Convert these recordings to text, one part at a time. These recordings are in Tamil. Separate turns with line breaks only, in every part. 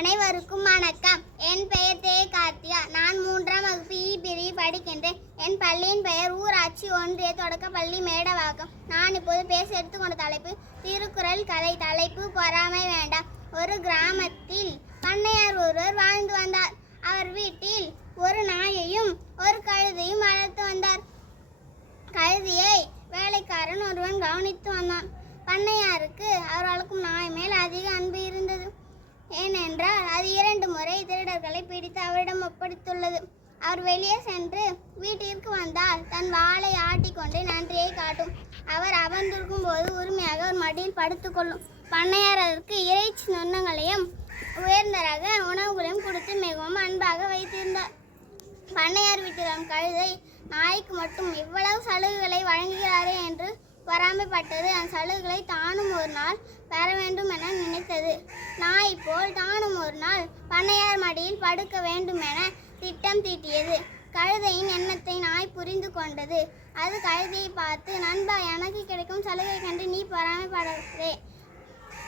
அனைவருக்கும் வணக்கம். என் பெயர் தே கார்த்தியா நான் மூன்றாம் வகுப்பு e இ பிரிவு படிக்கின்றேன். என் பள்ளியின் பெயர் ஊராட்சி ஒன்றிய தொடக்கப்பள்ளி மேடவாக்கம். நான் இப்போது பேச எடுத்துக்கொண்ட தலைப்பு திருக்குறள் கதை தலைப்பு பொறாமை வேண்டாம். ஒரு கிராமத்தில் பண்ணையார் ஒருவர் வாழ்ந்து வந்தார். அவர் வீட்டில் ஒரு நாயையும் ஒரு கழுதையும் வளர்த்து வந்தார். கழுதியை வேலைக்காரன் ஒருவன் கவனித்து வந்தான். பண்ணையாருக்கு அவர் வளர்க்கும் நாய் அவர்களை பிடித்து அவரிடம் ஒப்படைத்துள்ளது. அவர் வெளியே சென்று வீட்டிற்கு வந்தால் தன் வாளை ஆட்டிக்கொண்டு நன்றியை காட்டும். அவர் அமர்ந்திருக்கும் போது உரிமையாக ஒரு மடியில் படுத்துக்கொள்ளும் பண்ணையார் அதற்கு இறைச்சி நுண்ணங்களையும் உயர்ந்த ரக உணவுகளையும் கொடுத்து மிகவும் அன்பாக வைத்திருந்தார். பண்ணையார் வீட்டிலும் கழுதை நாய்க்கு மட்டும் இவ்வளவு சலுகைகளை வழங்குகிறாரே என்று பொறாமைப்பட்டது அந்த சலுகைகளை தானும் ஒரு நாள் பெற வேண்டும் என நினைத்தது. நாய் போல் தானும் ஒரு நாள் பண்ணையார் மடியில் படுக்க வேண்டும் என திட்டம் தீட்டியது. கழுதையின் எண்ணத்தை நாய் புரிந்து கொண்டது. அது கழுதையை பார்த்து நண்பா எனக்கு கிடைக்கும் சலுகை கண்டு நீ பொறாமைப்படாதே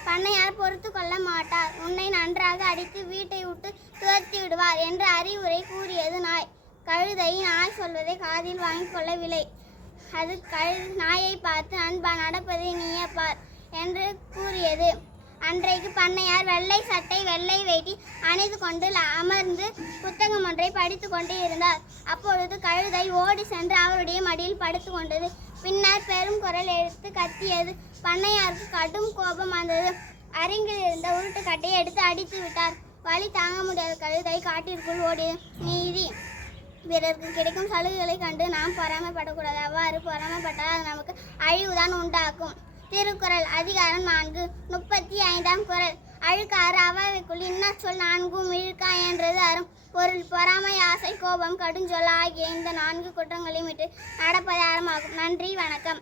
பண்ணையார் பொறுத்து கொள்ள மாட்டார். உன்னை நன்றாக அடித்து வீட்டை விட்டு துரத்தி விடுவார் என்று அறிவுரை கூறியது நாய். கழுதை நாய் சொல்வதை காதில் வாங்கிக் கொள்ளவில்லை. அது கழு நாயை பார்த்து அன்பா நடப்பதை நீயே பார் என்று கூறியது. அன்றைக்கு பண்ணையார் வெள்ளை சட்டை வெள்ளை வேட்டி அணிந்து கொண்டு அமர்ந்து புத்தகம் ஒன்றை படித்து கொண்டே இருந்தார். அப்பொழுது கழுதை ஓடி சென்று அவருடைய மடியில் படுத்து கொண்டது. பின்னர் பெரும் குரல் எடுத்து கத்தியது. பண்ணையாருக்கு கடும் கோபம் வந்தது. அருகில் இருந்த உருட்டுக்கட்டையை எடுத்து அடித்து விட்டார். வழி தாங்க முடியாத கழுதை காட்டிற்குள் ஓடியது. நீதி பிறருக்கு கிடைக்கும் சலுகைகளை கண்டு நாம் பொறாமைப்படக்கூடாது. அவ்வாறு பொறாமைப்பட்டால் அது நமக்கு அழிவுதான் உண்டாக்கும். திருக்குறள் அதிகாரம் நான்கு முப்பத்தி ஐந்தாம் குறள். அழுக்காறு அவாவைக்குள் இன்ன சொல் நான்கும் இழுக்கா என்றது அரும் பொருள். பொறாமை ஆசை கோபம் கடுஞ்சொல் ஆகிய இந்த நான்கு குற்றங்களையும் விட்டு நடப்பது அறமாகும் நன்றி வணக்கம்.